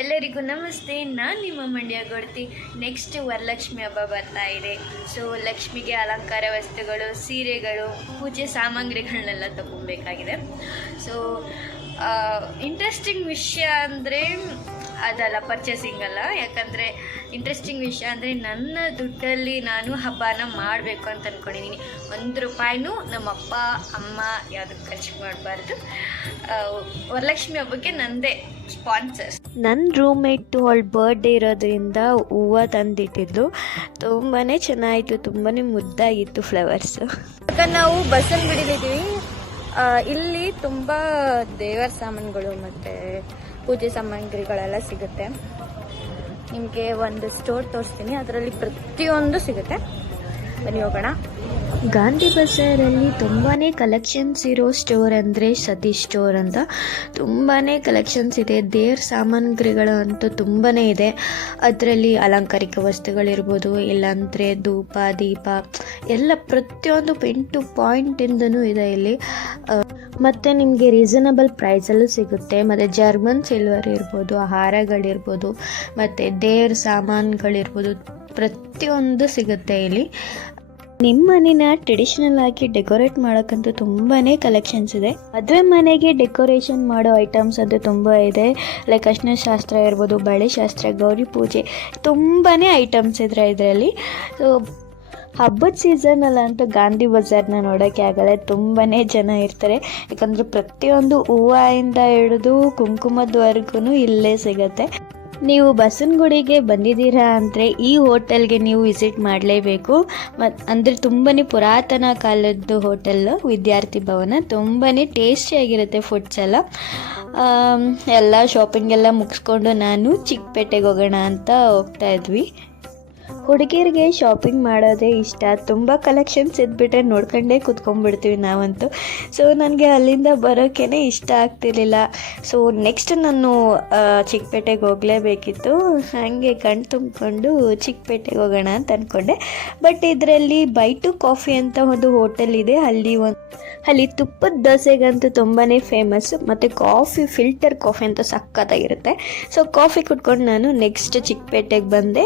ಎಲ್ಲರಿಗೂ ನಮಸ್ತೆ. ನಾನು ನಿಮ್ಮ ಮಂಡ್ಯ ಗೆಳತಿ. ನೆಕ್ಸ್ಟ್ ವರಲಕ್ಷ್ಮಿ ಹಬ್ಬ ಬರ್ತಾ ಇದೆ. ಸೊ ಲಕ್ಷ್ಮಿಗೆ ಅಲಂಕಾರ ವಸ್ತುಗಳು, ಸೀರೆಗಳು, ಪೂಜೆ ಸಾಮಗ್ರಿಗಳನ್ನೆಲ್ಲ ತಗೊಬೇಕಾಗಿದೆ. ಸೊ ಇಂಟ್ರೆಸ್ಟಿಂಗ್ ವಿಷಯ ಅಂದರೆ ಅದಲ್ಲ, ಪರ್ಚೇಸಿಂಗ್ ಅಲ್ಲ. ಯಾಕಂದರೆ ಇಂಟ್ರೆಸ್ಟಿಂಗ್ ವಿಷಯ ಅಂದರೆ ನನ್ನ ದುಡ್ಡಲ್ಲಿ ನಾನು ಹಬ್ಬನ ಮಾಡಬೇಕು ಅಂತ ಅಂದ್ಕೊಂಡಿದ್ದೀನಿ. 1 ರೂಪಾಯಿನೂ ನಮ್ಮ ಅಪ್ಪ ಅಮ್ಮ ಯಾವುದಕ್ಕೆ ಖರ್ಚು ಮಾಡಬಾರ್ದು. ವರಲಕ್ಷ್ಮಿ ಹಬ್ಬಕ್ಕೆ ನಂದೇ ಸ್ಪಾನ್ಸರ್ಸ್. ನನ್ನ ರೂಮ್ಮೇಟು ಅವಳ ಬರ್ಡೇ ಇರೋದ್ರಿಂದ ಹೂವು ತಂದಿಟ್ಟಿದ್ಲು. ತುಂಬಾ ಚೆನ್ನಾಯಿತು, ತುಂಬಾ ಮುದ್ದಾಗಿತ್ತು ಫ್ಲವರ್ಸು. ನಾವು ಬಸ್ಸನ್ನು ಬಿಡಿಲಿದ್ದೀವಿ. ಇಲ್ಲಿ ತುಂಬ ದೇವರ ಸಾಮಾನುಗಳು ಮತ್ತು ಪೂಜೆ ಸಾಮಗ್ರಿಗಳೆಲ್ಲ ಸಿಗುತ್ತೆ. ನಿಮಗೆ ಒಂದು ಸ್ಟೋರ್ ತೋರಿಸ್ತೀನಿ, ಅದರಲ್ಲಿ ಪ್ರತಿಯೊಂದು ಸಿಗುತ್ತೆ. ಬನ್ನಿ ಹೋಗೋಣ. ಗಾಂಧಿ ಬಜಾರಲ್ಲಿ ತುಂಬಾ ಕಲೆಕ್ಷನ್ಸ್ ಇರೋ ಸ್ಟೋರ್ ಅಂದರೆ ಸತೀಶ್ ಸ್ಟೋರ್ ಅಂತ. ತುಂಬಾ ಕಲೆಕ್ಷನ್ಸ್ ಇದೆ. ದೇವ್ರ ಸಾಮಗ್ರಿಗಳು ಅಂತೂ ತುಂಬಾ ಇದೆ. ಅದರಲ್ಲಿ ಅಲಂಕಾರಿಕ ವಸ್ತುಗಳಿರ್ಬೋದು, ಇಲ್ಲಾಂದರೆ ಧೂಪ ದೀಪ ಎಲ್ಲ ಪ್ರತಿಯೊಂದು ಪಿನ್ ಟು ಪಾಯಿಂಟಿಂದನೂ ಇದೆ ಇಲ್ಲಿ. ಮತ್ತು ನಿಮಗೆ ರೀಸನಬಲ್ ಪ್ರೈಸಲ್ಲೂ ಸಿಗುತ್ತೆ. ಮತ್ತು ಜರ್ಮನ್ ಸಿಲ್ವರ್ ಇರ್ಬೋದು, ಹಾರಗಳಿರ್ಬೋದು, ಮತ್ತು ದೇವ್ರ ಸಾಮಾನುಗಳಿರ್ಬೋದು, ಪ್ರತಿಯೊಂದು ಸಿಗುತ್ತೆ ಇಲ್ಲಿ. ನಿಮ್ಮ ಮನೇನ ಟ್ರೆಡಿಷನಲ್ ಆಗಿ ಡೆಕೋರೇಟ್ ಮಾಡೋಕ್ಕಂತೂ ತುಂಬಾ ಕಲೆಕ್ಷನ್ಸ್ ಇದೆ. ಮದುವೆ ಮನೆಗೆ ಡೆಕೋರೇಷನ್ ಮಾಡೋ ಐಟಮ್ಸ್ ಅಂತೂ ತುಂಬ ಇದೆ. ಲೈಕ್ ಅರ್ಶಿನ ಶಾಸ್ತ್ರ ಇರ್ಬೋದು, ಬಳೆ ಶಾಸ್ತ್ರ, ಗೌರಿ ಪೂಜೆ, ತುಂಬಾ ಐಟಮ್ಸ್ ಇದ್ರೆ ಇದರಲ್ಲಿ. ಸೊ ಹಬ್ಬದ ಸೀಸನಲ್ಲಂತೂ ಗಾಂಧಿ ಬಜಾರ್ನ ನೋಡೋಕ್ಕೆ ಆಗಲ್ಲ. ತುಂಬಾ ಜನ ಇರ್ತಾರೆ. ಯಾಕಂದರೆ ಪ್ರತಿಯೊಂದು ಹೂವಿಂದ ಹಿಡಿದು ಕುಂಕುಮದವರೆಗೂ ಇಲ್ಲೇ ಸಿಗುತ್ತೆ. ನೀವು ಬಸವನಗುಡಿಗೆ ಬಂದಿದ್ದೀರಾ ಅಂದರೆ ಈ ಹೋಟೆಲ್ಗೆ ನೀವು ವಿಸಿಟ್ ಮಾಡಲೇಬೇಕು. ಅಂದರೆ ತುಂಬಾ ಪುರಾತನ ಕಾಲದ್ದು ಹೋಟೆಲ್ಲು, ವಿದ್ಯಾರ್ಥಿ ಭವನ. ತುಂಬಾ ಟೇಸ್ಟಿಯಾಗಿರುತ್ತೆ ಫುಡ್ಸ್ ಎಲ್ಲ. ಎಲ್ಲ ಶಾಪಿಂಗ್ ಎಲ್ಲ ಮುಗಿಸ್ಕೊಂಡು ನಾನು ಚಿಕ್ಕಪೇಟೆಗೆ ಹೋಗೋಣ ಅಂತ ಹೋಗ್ತಾ ಇದ್ವಿ. ಹುಡುಗಿಯರಿಗೆ ಶಾಪಿಂಗ್ ಮಾಡೋದೇ ಇಷ್ಟ. ತುಂಬ ಕಲೆಕ್ಷನ್ಸ್ ಇದ್ಬಿಟ್ರೆ ನೋಡ್ಕೊಂಡೇ ಕೂತ್ಕೊಂಡ್ಬಿಡ್ತೀವಿ ನಾವಂತೂ. ಸೊ ನನಗೆ ಅಲ್ಲಿಂದ ಬರೋಕ್ಕೇ ಇಷ್ಟ ಆಗ್ತಿರ್ಲಿಲ್ಲ. ಸೊ ನೆಕ್ಸ್ಟ್ ನಾನು ಚಿಕ್ಕಪೇಟೆಗೆ ಹೋಗಲೇಬೇಕಿತ್ತು. ಹಾಗೆ ಕಣ್ಣು ತುಂಬಿಕೊಂಡು ಚಿಕ್ಕಪೇಟೆಗೆ ಹೋಗೋಣ ಅಂತ ಅಂದ್ಕೊಂಡೆ. ಬಟ್ ಇದರಲ್ಲಿ ಬೈ ಟು ಕಾಫಿ ಅಂತ ಒಂದು ಹೋಟೆಲ್ ಇದೆ. ಅಲ್ಲಿ ತುಪ್ಪದ ದೋಸೆಗಂತೂ ತುಂಬಾ ಫೇಮಸ್. ಮತ್ತು ಕಾಫಿ, ಫಿಲ್ಟರ್ ಕಾಫಿ ಅಂತ ಸಖತ್ತಾಗಿರುತ್ತೆ. ಸೊ ಕಾಫಿ ಕುಡ್ಕೊಂಡು ನಾನು ನೆಕ್ಸ್ಟ್ ಚಿಕ್ಕಪೇಟೆಗೆ ಬಂದೆ.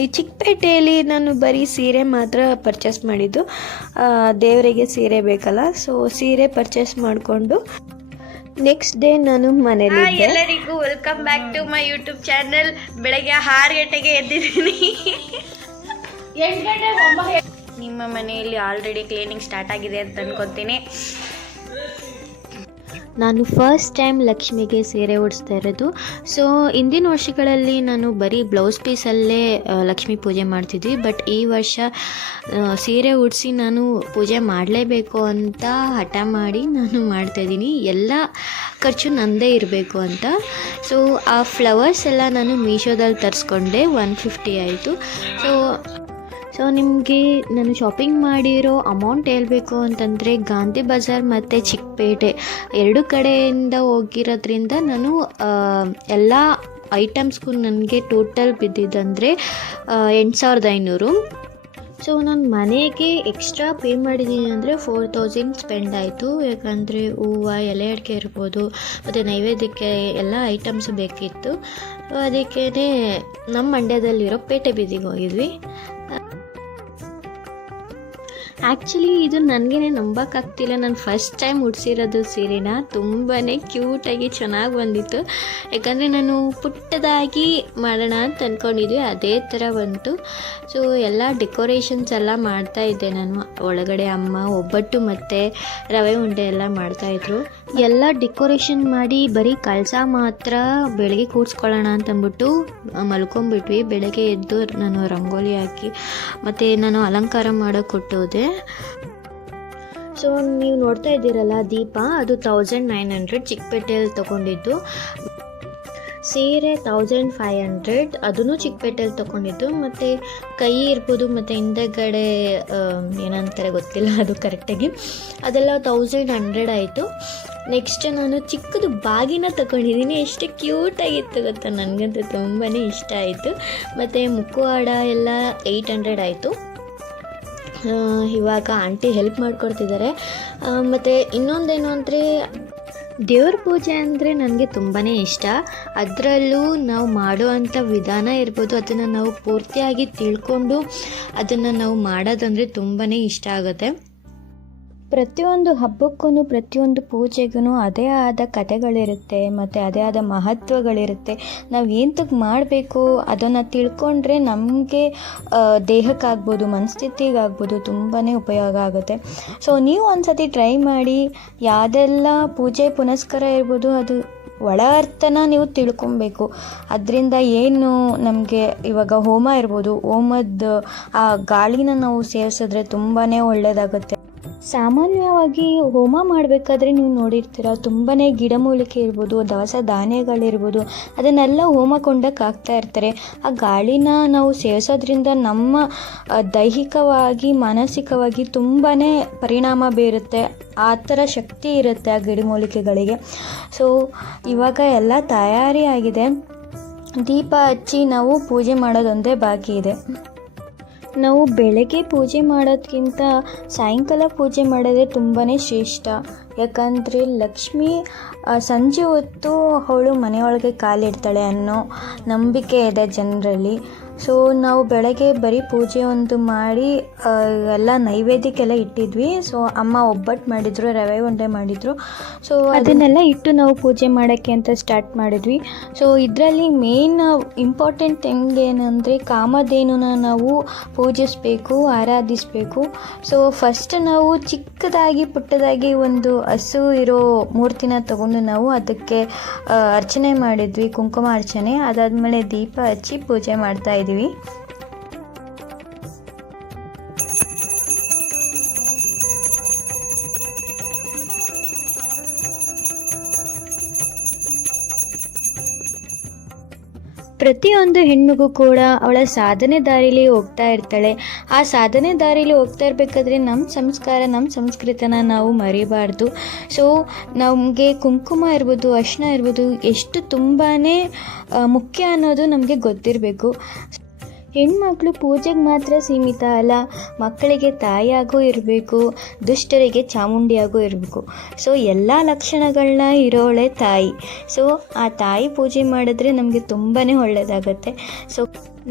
ಈ ಚಿಕ್ಕಪೇಟೆಯಲ್ಲಿ ನಾನು ಬರೀ ಸೀರೆ ಮಾತ್ರ ಪರ್ಚೇಸ್ ಮಾಡಿದ್ದು. ದೇವರಿಗೆ ಸೀರೆ ಬೇಕಲ್ಲ, ಸೊ ಸೀರೆ ಪರ್ಚೇಸ್ ಮಾಡಿಕೊಂಡು ನೆಕ್ಸ್ಟ್ ಡೇ ನಾನು ಮನೇಲಿದ್ದೆ. ಎಲ್ಲರಿಗೂ welcome back to my YouTube channel. ಬೆಳಗ್ಗೆ 6 ಗಂಟೆಗೆ ಎದ್ದಿದ್ದೀನಿ. 8 ಗಂಟೆ ನಿಮ್ಮ ಮನೆಯಲ್ಲಿ ಆಲ್ರೆಡಿ ಕ್ಲೀನಿಂಗ್ ಸ್ಟಾರ್ಟ್ ಆಗಿದೆ ಅಂತ ಅನ್ಕೊತೀನಿ. ನಾನು ಫಸ್ಟ್ ಟೈಮ್ ಲಕ್ಷ್ಮಿಗೆ ಸೀರೆ ಉಡಿಸ್ತಾ ಇರೋದು. ಸೊ ಹಿಂದಿನ ವರ್ಷಗಳಲ್ಲಿ ನಾನು ಬರೀ ಬ್ಲೌಸ್ ಪೀಸಲ್ಲೇ ಲಕ್ಷ್ಮಿ ಪೂಜೆ ಮಾಡ್ತಿದ್ವಿ. ಬಟ್ ಈ ವರ್ಷ ಸೀರೆ ಉಡಿಸಿ ನಾನು ಪೂಜೆ ಮಾಡಲೇಬೇಕು ಅಂತ ಹಠ ಮಾಡಿ ನಾನು ಮಾಡ್ತಾಯಿದ್ದೀನಿ. ಎಲ್ಲ ಖರ್ಚು ನನ್ನದೇ ಇರಬೇಕು ಅಂತ. ಸೊ ಆ ಫ್ಲವರ್ಸ್ ಎಲ್ಲ ನಾನು ಮೀಶೋದಲ್ಲಿ ತರಿಸ್ಕೊಂಡೆ. 150 ಆಯಿತು. ಸೊ ನಿಮಗೆ ನಾನು ಶಾಪಿಂಗ್ ಮಾಡಿರೋ ಅಮೌಂಟ್ ಹೇಳಬೇಕು ಅಂತಂದರೆ, ಗಾಂಧಿ ಬಜಾರ್ ಮತ್ತು ಚಿಕ್ಕಪೇಟೆ 2 ಕಡೆಯಿಂದ ಹೋಗಿರೋದ್ರಿಂದ ನಾನು ಎಲ್ಲ ಐಟಮ್ಸ್ಗೂ ನನಗೆ ಟೋಟಲ್ ಬಿದ್ದಿದ್ದಂದರೆ 8500. ಸೊ ನಾನು ಮನೆಗೆ ಎಕ್ಸ್ಟ್ರಾ ಪೇ ಮಾಡಿದ್ದೀನಿ ಅಂದರೆ 4000 ಸ್ಪೆಂಡ್ ಆಯಿತು. ಯಾಕಂದರೆ ಹೂವು, ಎಲೆ ಅಡಿಕೆ ಇರ್ಬೋದು, ಮತ್ತು ನೈವೇದ್ಯಕ್ಕೆ ಎಲ್ಲ ಐಟಮ್ಸ್ ಬೇಕಿತ್ತು. ಅದಕ್ಕೇ ನಮ್ಮ ಮಂಡ್ಯದಲ್ಲಿರೋ ಪೇಟೆ ಬೀದಿಗೆ ಹೋಗಿದ್ವಿ. ಆ್ಯಕ್ಚುಲಿ ಇದು ನನಗೇ ನಂಬೋಕ್ಕಾಗ್ತಿಲ್ಲ. ನಾನು ಫಸ್ಟ್ ಟೈಮ್ ಉಡಿಸಿರೋದು ಸೀರೆನ. ತುಂಬಾ ಕ್ಯೂಟಾಗಿ ಚೆನ್ನಾಗಿ ಬಂದಿತ್ತು. ಯಾಕಂದರೆ ನಾನು ಪುಟ್ಟದಾಗಿ ಮಾಡೋಣ ಅಂತ ಅಂದ್ಕೊಂಡಿದ್ವಿ, ಅದೇ ಥರ ಬಂತು. ಸೊ ಎಲ್ಲ ಡೆಕೋರೇಷನ್ಸ್ ಎಲ್ಲ ಮಾಡ್ತಾಯಿದ್ದೆ ನಾನು. ಒಳಗಡೆ ಅಮ್ಮ ಒಬ್ಬಟ್ಟು ಮತ್ತು ರವೆ ಉಂಡೆ ಎಲ್ಲ ಮಾಡ್ತಾಯಿದ್ರು. ಎಲ್ಲ ಡೆಕೋರೇಷನ್ ಮಾಡಿ ಬರೀ ಕಳಸ ಮಾತ್ರ ಬೆಳಗ್ಗೆ ಕೂರಿಸ್ಕೊಳ್ಳೋಣ ಅಂತಂದ್ಬಿಟ್ಟು ಮಲ್ಕೊಂಬಿಟ್ವಿ. ಬೆಳಗ್ಗೆ ಎದ್ದು ನಾನು ರಂಗೋಲಿ ಹಾಕಿ ಮತ್ತು ನಾನು ಅಲಂಕಾರ ಮಾಡೋಕ್ಕೆ ಕೊಟ್ಟೋದೆ. ಸೊ ನೀವು ನೋಡ್ತಾ ಇದ್ದೀರಲ್ಲ ದೀಪ, ಅದು 1900 ಚಿಕ್ಕಪೇಟೆಯಲ್ಲಿ ತೊಗೊಂಡಿದ್ದು. ಸೀರೆ 1500, ಅದನ್ನು ಚಿಕ್ಕಪೇಟೆಯಲ್ಲಿ ತೊಗೊಂಡಿದ್ದು. ಮತ್ತು ಕೈ ಇರ್ಬೋದು, ಮತ್ತು ಹಿಂದೆಗಡೆ ಏನಂತಾರೆ ಗೊತ್ತಿಲ್ಲ ಅದು ಕರೆಕ್ಟಾಗಿ, ಅದೆಲ್ಲ 1100 ಆಯಿತು. ನೆಕ್ಸ್ಟ್ ನಾನು ಚಿಕ್ಕದು ಬಾಗಿನ ತಗೊಂಡಿದ್ದೀನಿ. ಎಷ್ಟು ಕ್ಯೂಟಾಗಿತ್ತು ಗೊತ್ತಾ, ನನಗಂತೂ ತುಂಬಾ ಇಷ್ಟ ಆಯಿತು. ಮತ್ತು ಮುಖವಾಡ ಎಲ್ಲ 800 ಆಯಿತು. ಇವಾಗ ಆಂಟಿ ಹೆಲ್ಪ್ ಮಾಡಿಕೊಡ್ತಿದ್ದಾರೆ. ಮತ್ತು ಇನ್ನೊಂದೇನು ಅಂದರೆ ದೇವ್ರ ಪೂಜೆ ಅಂದರೆ ನನಗೆ ತುಂಬಾ ಇಷ್ಟ. ಅದರಲ್ಲೂ ನಾವು ಮಾಡುವಂಥ ವಿಧಾನ ಇರ್ಬೋದು, ಅದನ್ನು ನಾವು ಪೂರ್ತಿಯಾಗಿ ತಿಳ್ಕೊಂಡು ಅದನ್ನು ನಾವು ಮಾಡೋದಂದರೆ ತುಂಬಾ ಇಷ್ಟ ಆಗುತ್ತೆ. ಪ್ರತಿಯೊಂದು ಹಬ್ಬಕ್ಕೂ ಪ್ರತಿಯೊಂದು ಪೂಜೆಗೂ ಅದೇ ಆದ ಕಥೆಗಳಿರುತ್ತೆ ಮತ್ತು ಅದೇ ಆದ ಮಹತ್ವಗಳಿರುತ್ತೆ. ನಾವು ಏನಕ್ಕೆ ಮಾಡಬೇಕು ಅದನ್ನು ತಿಳ್ಕೊಂಡ್ರೆ ನಮಗೆ ದೇಹಕ್ಕಾಗ್ಬೋದು, ಮನಸ್ಥಿತಿಗಾಗ್ಬೋದು ತುಂಬಾ ಉಪಯೋಗ ಆಗುತ್ತೆ. ಸೊ ನೀವು ಒಂದು ಸತಿ ಟ್ರೈ ಮಾಡಿ. ಯಾವುದೆಲ್ಲ ಪೂಜೆ ಪುನಸ್ಕಾರ ಇರ್ಬೋದು ಅದು ಒಳ ಅರ್ಥನ ನೀವು ತಿಳ್ಕೊಬೇಕು. ಅದರಿಂದ ಏನು ನಮಗೆ ಇವಾಗ ಹೋಮ ಇರ್ಬೋದು, ಹೋಮದ ಆ ಗಾಳಿನ ನಾವು ಸೇವಿಸಿದ್ರೆ ತುಂಬಾ ಒಳ್ಳೆಯದಾಗುತ್ತೆ. ಸಾಮಾನ್ಯವಾಗಿ ಹೋಮ ಮಾಡಬೇಕಾದ್ರೆ ನೀವು ನೋಡಿರ್ತೀರ ತುಂಬಾ ಗಿಡಮೂಲಿಕೆ ಇರ್ಬೋದು, ದವಸ ಧಾನ್ಯಗಳಿರ್ಬೋದು, ಅದನ್ನೆಲ್ಲ ಹೋಮ ಕೊಂಡಕ್ಕೆ ಹಾಕ್ತಾ ಇರ್ತಾರೆ. ಆ ಗಾಳಿನ ನಾವು ಸೇವಿಸೋದ್ರಿಂದ ನಮ್ಮ ದೈಹಿಕವಾಗಿ ಮಾನಸಿಕವಾಗಿ ತುಂಬಾ ಪರಿಣಾಮ ಬೀರುತ್ತೆ. ಆ ಥರ ಶಕ್ತಿ ಇರುತ್ತೆ ಆ ಗಿಡಮೂಲಿಕೆಗಳಿಗೆ. ಸೊ ಇವಾಗ ಎಲ್ಲ ತಯಾರಿ ಆಗಿದೆ. ದೀಪ ಹಚ್ಚಿ ನಾವು ಪೂಜೆ ಮಾಡೋದೊಂದೇ ಬಾಕಿ ಇದೆ. ನಾವು ಬೆಳಗ್ಗೆ ಪೂಜೆ ಮಾಡೋದಕ್ಕಿಂತ ಸಾಯಂಕಾಲ ಪೂಜೆ ಮಾಡೋದೇ ತುಂಬಾ ಶ್ರೇಷ್ಠ. ಯಾಕಂದರೆ ಲಕ್ಷ್ಮಿ ಸಂಜೆ ಹೊತ್ತು ಅವಳು ಮನೆಯೊಳಗೆ ಕಾಲಿಡ್ತಾಳೆ ಅನ್ನೋ ನಂಬಿಕೆ ಇದೆ ಜನರಲ್ಲಿ. ಸೊ ನಾವು ಬೆಳಗ್ಗೆ ಬರೀ ಪೂಜೆ ಒಂದು ಮಾಡಿ ಎಲ್ಲ ನೈವೇದ್ಯಕ್ಕೆಲ್ಲ ಇಟ್ಟಿದ್ವಿ. ಸೊ ಅಮ್ಮ ಒಬ್ಬಟ್ಟು ಮಾಡಿದರು, ರವೆ ಉಂಡೆ ಮಾಡಿದರು. ಸೊ ಅದನ್ನೆಲ್ಲ ಇಟ್ಟು ನಾವು ಪೂಜೆ ಮಾಡೋಕ್ಕೆ ಅಂತ ಸ್ಟಾರ್ಟ್ ಮಾಡಿದ್ವಿ. ಸೊ ಇದರಲ್ಲಿ ಮೇನ್ ಇಂಪಾರ್ಟೆಂಟ್ ಥಿಂಗ್ ಏನಂದರೆ ಕಾಮಧೇನುನ ನಾವು ಪೂಜಿಸಬೇಕು, ಆರಾಧಿಸಬೇಕು. ಸೊ ಫಸ್ಟ್ ನಾವು ಚಿಕ್ಕದಾಗಿ ಪುಟ್ಟದಾಗಿ ಒಂದು ಹಸು ಇರೋ ಮೂರ್ತಿನ ತಗೊಂಡು ನಾವು ಅದಕ್ಕೆ ಅರ್ಚನೆ ಮಾಡಿದ್ವಿ, ಕುಂಕುಮ ಅರ್ಚನೆ. ಅದಾದಮೇಲೆ ದೀಪ ಹಚ್ಚಿ ಪೂಜೆ ಮಾಡ್ತಾ ಇದ್ವಿ. ಪ್ರತಿಯೊಂದು ಹೆಣ್ಣಿಗೂ ಕೂಡ ಅವಳ ಸಾಧನೆ ದಾರಿಲಿ ಹೋಗ್ತಾ ಇರ್ತಾಳೆ. ಆ ಸಾಧನೆ ದಾರಿಲಿ ಹೋಗ್ತಾ ಇರಬೇಕಾದ್ರೆ ನಮ್ಮ ಸಂಸ್ಕಾರ, ನಮ್ಮ ಸಂಸ್ಕೃತಿನ ನಾವು ಮರಿಬಾರ್ದು. ಸೊ ನಮಗೆ ಕುಂಕುಮ ಇರ್ಬೋದು, ಅರಿಶಿನ ಇರ್ಬೋದು ಎಷ್ಟು ತುಂಬಾ ಮುಖ್ಯ ಅನ್ನೋದು ನಮಗೆ ಗೊತ್ತಿರಬೇಕು. ಹೆಣ್ಮಕ್ಳು ಪೂಜೆಗೆ ಮಾತ್ರ ಸೀಮಿತ ಅಲ್ಲ, ಮಕ್ಕಳಿಗೆ ತಾಯಿಯಾಗೂ ಇರಬೇಕು, ದುಷ್ಟರಿಗೆ ಚಾಮುಂಡಿಯಾಗೂ ಇರಬೇಕು. ಸೊ ಎಲ್ಲ ಲಕ್ಷಣಗಳನ್ನ ಇರೋಳೆ ತಾಯಿ. ಸೊ ಆ ತಾಯಿ ಪೂಜೆ ಮಾಡಿದ್ರೆ ನಮಗೆ ತುಂಬಾ ಒಳ್ಳೆಯದಾಗತ್ತೆ. ಸೊ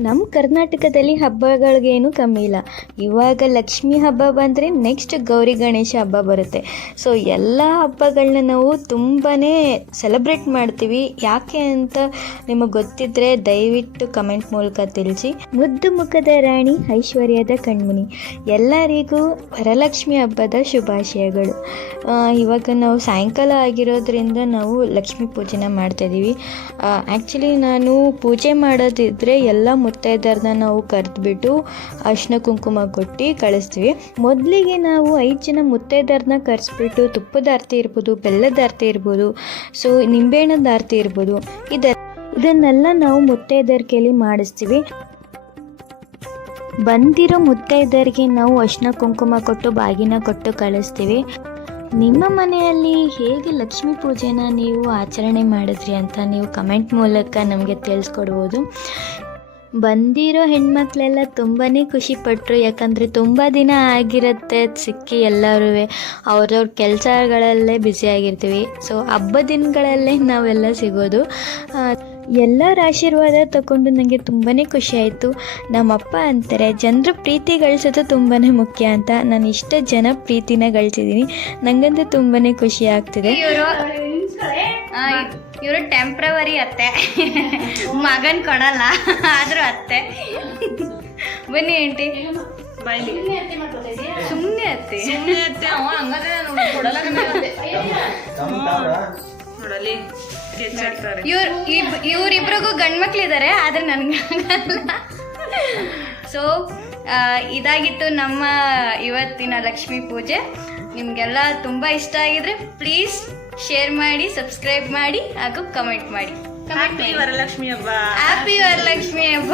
ನಮ್ಮ ಕರ್ನಾಟಕದಲ್ಲಿ ಹಬ್ಬಗಳಿಗೇನು ಕಮ್ಮಿ ಇಲ್ಲ. ಇವಾಗ ಲಕ್ಷ್ಮೀ ಹಬ್ಬ ಬಂದರೆ ನೆಕ್ಸ್ಟ್ ಗೌರಿ ಗಣೇಶ ಹಬ್ಬ ಬರುತ್ತೆ. ಸೊ ಎಲ್ಲ ಹಬ್ಬಗಳನ್ನ ನಾವು ತುಂಬಾ ಸೆಲೆಬ್ರೇಟ್ ಮಾಡ್ತೀವಿ. ಯಾಕೆ ಅಂತ ನಿಮಗೆ ಗೊತ್ತಿದ್ದರೆ ದಯವಿಟ್ಟು ಕಮೆಂಟ್ ಮೂಲಕ ತಿಳಿಸಿ. ಮುದ್ದು ಮುಖದ ರಾಣಿ, ಐಶ್ವರ್ಯದ ಕಣ್ಮಣಿ, ಎಲ್ಲರಿಗೂ ವರಲಕ್ಷ್ಮಿ ಹಬ್ಬದ ಶುಭಾಶಯಗಳು. ಇವಾಗ ನಾವು ಸಾಯಂಕಾಲ ಆಗಿರೋದ್ರಿಂದ ನಾವು ಲಕ್ಷ್ಮೀ ಪೂಜೆನ ಮಾಡ್ತಾಯಿದ್ದೀವಿ. ಆ್ಯಕ್ಚುಲಿ ನಾನು ಪೂಜೆ ಮಾಡೋದಿದ್ದರೆ ಎಲ್ಲ ಮುತ್ತೈದೆಯರನ್ನ ನಾವು ಕರೆದ್ಬಿಟ್ಟು ಅರಿಶಿನ ಕುಂಕುಮ ಕೊಟ್ಟು ಕಳಿಸ್ತೀವಿ. ಮೊದಲಿಗೆ ನಾವು 5 ಜನ ಮುತ್ತೈದೆಯರನ್ನ ಕರೆಸ್ಬಿಟ್ಟು ತುಪ್ಪದ ಆರತಿ ಇರ್ಬೋದು, ಬೆಲ್ಲದ ಆರತಿ ಇರ್ಬೋದು, ಸೊ ನಿಂಬೆಹಣ್ಣದ ಆರತಿ ಇರ್ಬೋದು, ಇದನ್ನೆಲ್ಲ ನಾವು ಮುತ್ತೈದೆಯರ ಕೈಲಿ ಮಾಡಿಸ್ತೀವಿ. ಬಂದಿರೋ ಮುತ್ತೈದೆಯರಿಗೆ ನಾವು ಅರಿಶಿನ ಕುಂಕುಮ ಕೊಟ್ಟು ಬಾಗಿನ ಕೊಟ್ಟು ಕಳಿಸ್ತೀವಿ. ನಿಮ್ಮ ಮನೆಯಲ್ಲಿ ಹೇಗೆ ಲಕ್ಷ್ಮೀ ಪೂಜೆನ ನೀವು ಆಚರಣೆ ಮಾಡಿದ್ರಿ ಅಂತ ನೀವು ಕಮೆಂಟ್ ಮೂಲಕ ನಮಗೆ ತಿಳಿಸ್ಕೊಡ್ಬೋದು. ಬಂದಿರೋ ಹೆಣ್ಮಕ್ಳೆಲ್ಲ ತುಂಬಾ ಖುಷಿಪಟ್ಟರು. ಯಾಕಂದರೆ ತುಂಬ ದಿನ ಆಗಿರುತ್ತೆ ಸಿಕ್ಕಿ, ಎಲ್ಲರೂ ಅವ್ರವ್ರ ಕೆಲಸಗಳಲ್ಲೇ ಬ್ಯುಸಿಯಾಗಿರ್ತೀವಿ. ಸೊ ಹಬ್ಬ ದಿನಗಳಲ್ಲೇ ನಾವೆಲ್ಲ ಸಿಗೋದು. ಎಲ್ಲರ ಆಶೀರ್ವಾದ ತಗೊಂಡು ನನಗೆ ತುಂಬಾ ಖುಷಿ ಆಯಿತು. ನಮ್ಮಪ್ಪ ಅಂತಾರೆ ಜನರ ಪ್ರೀತಿ ಗಳಿಸೋದು ತುಂಬಾ ಮುಖ್ಯ ಅಂತ. ನಾನು ಇಷ್ಟು ಜನ ಪ್ರೀತಿನ ಗಳಿಸಿದ್ದೀನಿ, ನನಗಂತೂ ತುಂಬಾ ಖುಷಿ ಆಗ್ತಿದೆ. ಇವರು ಟೆಂಪ್ರವರಿ ಅತ್ತೆ, ಮಗನ್ ಕೊಡಲ್ಲ ಆದರೂ ಅತ್ತೆ. ಬನ್ನಿ ಆಂಟಿ, ಸುಮ್ಮನೆ ಅತ್ತೆ ಇವ್ರಿಬ್ರಿಗೂ ಗಂಡು ಮಕ್ಳಿದ್ದಾರೆ, ಆದರೆ ನನ್ಗಾಗಲ್ಲ. ಸೊ ಇದಾಗಿತ್ತು ನಮ್ಮ ಇವತ್ತಿನ ಲಕ್ಷ್ಮೀ ಪೂಜೆ. ನಿಮಗೆಲ್ಲ ತುಂಬ ಇಷ್ಟ ಆಗಿದ್ರೆ ಪ್ಲೀಸ್ ಶೇರ್ ಮಾಡಿ, ಸಬ್ಸ್ಕ್ರೈಬ್ ಮಾಡಿ ಹಾಗೂ ಕಮೆಂಟ್ ಮಾಡಿ. ಹ್ಯಾಪಿ ವರಲಕ್ಷ್ಮಿ ಹಬ್ಬ. ಹ್ಯಾಪಿ ವರಲಕ್ಷ್ಮಿ ಹಬ್ಬ.